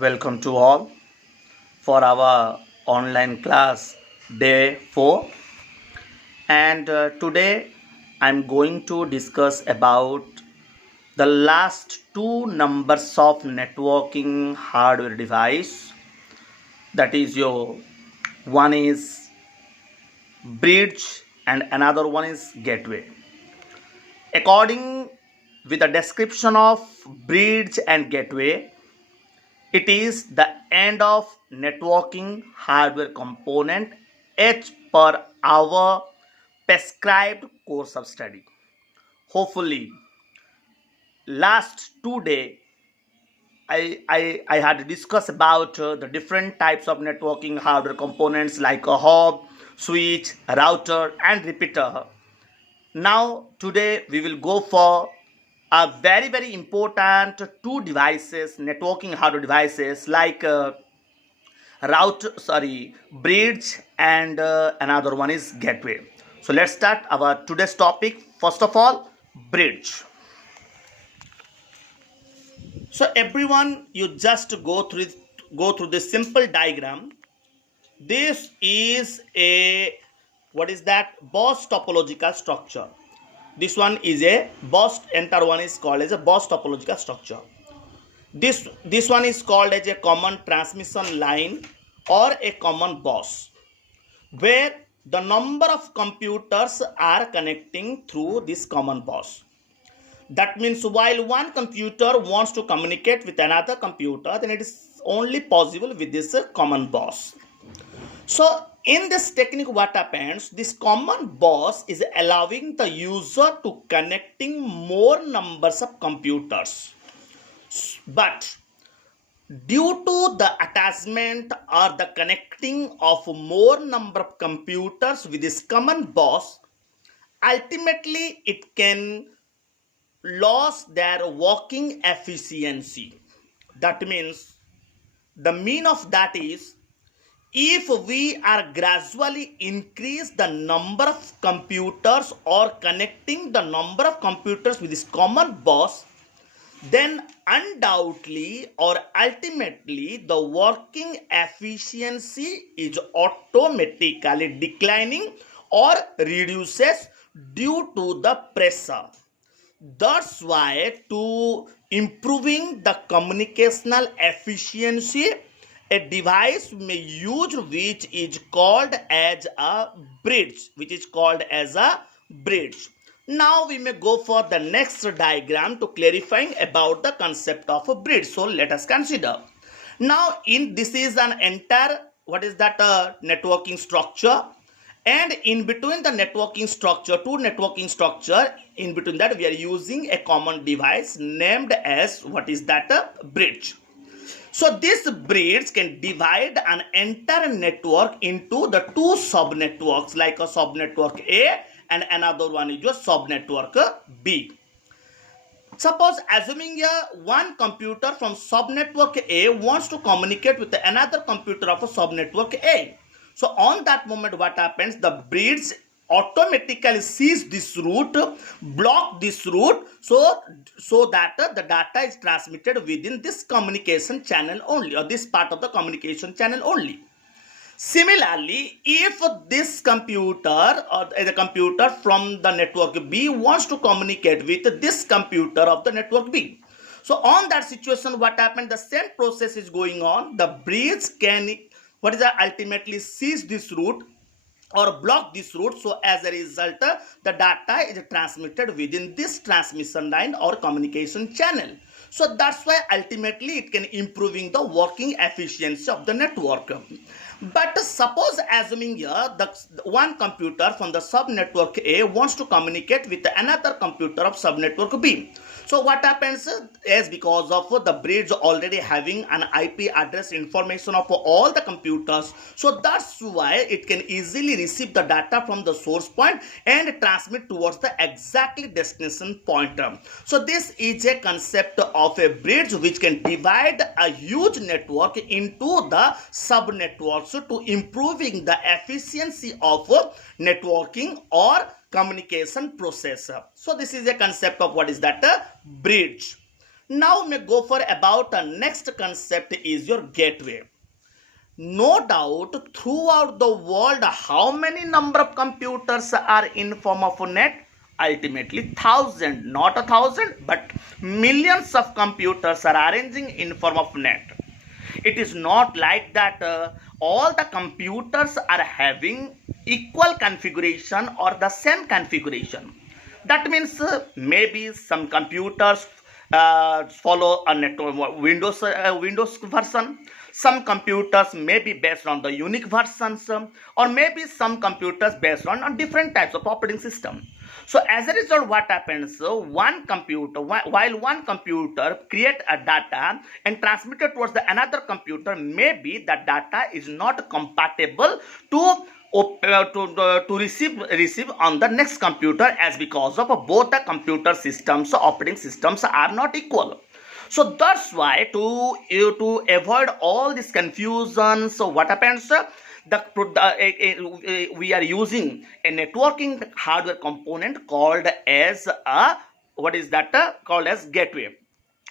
Welcome to all for our online class day 4, and today I'm going to discuss about the last two numbers of networking hardware device. That is, your one is bridge and another one is gateway. According with the description of bridge and gateway, it is the end of networking hardware component as per our prescribed course of study. Hopefully, last 2 days I had discussed about the different types of networking hardware components like a hub, switch, router, and repeater. Now today we will go for a very important two devices, networking hardware devices like bridge, and another one is gateway. So let's start our today's topic. First of all, bridge. So everyone, you just go through this simple diagram. This is a, what is that, bus topological structure. This one is a bus, entire one is called as a bus topological structure. This one is called as a common transmission line or a common bus, where the number of computers are connecting through this common bus. That means while one computer wants to communicate with another computer, then it is only possible with this common bus. So in this technique, what happens, this common bus is allowing the user to connecting more numbers of computers. But due to the attachment or the connecting of more number of computers with this common bus, ultimately it can lose their working efficiency. That means the mean of that is, if we are gradually increase the number of computers or connecting the number of computers with this common bus, then undoubtedly or ultimately the working efficiency is automatically declining or reduces due to the pressure. That's why, to improving the communicational efficiency, a device may use which is called as a bridge, Now we may go for the next diagram to clarifying about the concept of a bridge. So let us consider. Now this is an entire, networking structure, and in between the networking structure, in between that we are using a common device named as bridge. So this bridge can divide an entire network into the two subnetworks, like a subnetwork A and another one is your subnetwork B. Suppose, assuming one computer from subnetwork A wants to communicate with another computer of a subnetwork A. So on that moment, what happens? The bridge automatically sees this route, block this route, so that the data is transmitted within this communication channel only, or this part of the communication channel only. Similarly, if this computer or the computer from the network B wants to communicate with this computer of the network B, so on that situation, what happened? The same process is going on. The bridge can ultimately seize this route or block this route. So as a result, the data is transmitted within this transmission line or communication channel. So that's why ultimately it can improving the working efficiency of the network. But suppose, assuming here the one computer from the subnetwork A wants to communicate with another computer of subnetwork B. So what happens is, because of the bridge already having an IP address information of all the computers, so that's why it can easily receive the data from the source point and transmit towards the exactly destination point. So this is a concept of a bridge which can divide a huge network into the subnetworks to improving the efficiency of networking or communication process. So this is a concept of bridge. Now we may go for about the next concept is your gateway. No doubt throughout the world, how many number of computers are in form of a net? Ultimately thousand, not a thousand, but millions of computers are arranging in form of net. It is not like that all the computers are having equal configuration or the same configuration. That means maybe some computers follow a Windows version. Some computers may be based on the unique versions, or maybe some computers based on different types of operating system. So as a result, what happens? One computer, while one computer create a data and transmit it towards the another computer, maybe the data is not compatible to receive on the next computer, as because of both the computer systems, operating systems are not equal. So that's why to avoid all this confusion, so what happens? We are using a networking hardware component called as a, what is that? Called as gateway.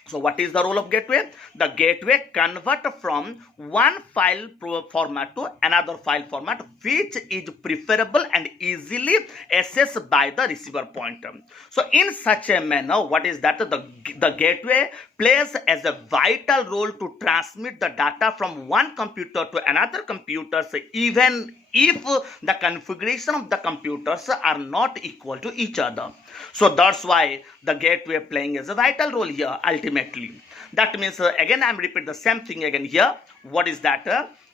So what is the role of gateway? The gateway convert from one file format to another file format, which is preferable and easily accessed by the receiver point. So in such a manner, what is that? The gateway plays as a vital role to transmit the data from one computer to another computer, even if the configuration of the computers are not equal to each other. So that's why the gateway playing as a vital role here ultimately. That means again I am repeat the same thing again here. What is that?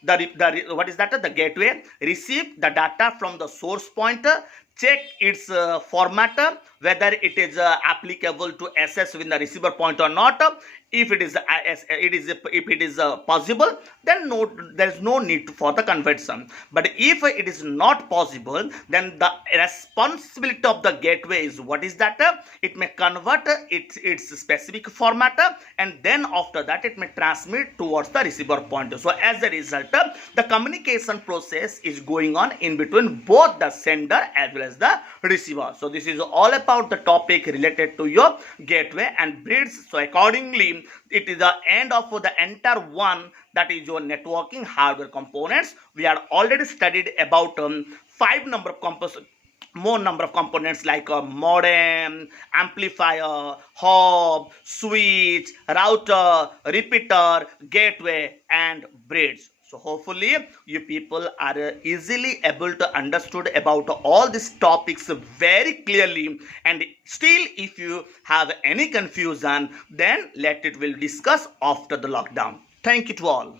What is that? The gateway receive the data from the source point, check its format, whether it is applicable to access within the receiver point or not. If it is possible, then there is no need for the conversion. But if it is not possible, then the responsibility of the gateway is, what is that? It may convert its specific format, and then after that it may transmit towards the receiver point. So as a result, the communication process is going on in between both the sender as well as the receiver. So this is all about the topic related to your gateway and bridge. So accordingly, it is the end of the entire one, that is your networking hardware components. We have already studied about more number of components like a modem, amplifier, hub, switch, router, repeater, gateway, and bridge. So hopefully you people are easily able to understood about all these topics very clearly, and still if you have any confusion, then let it will discuss after the lockdown. Thank you to all.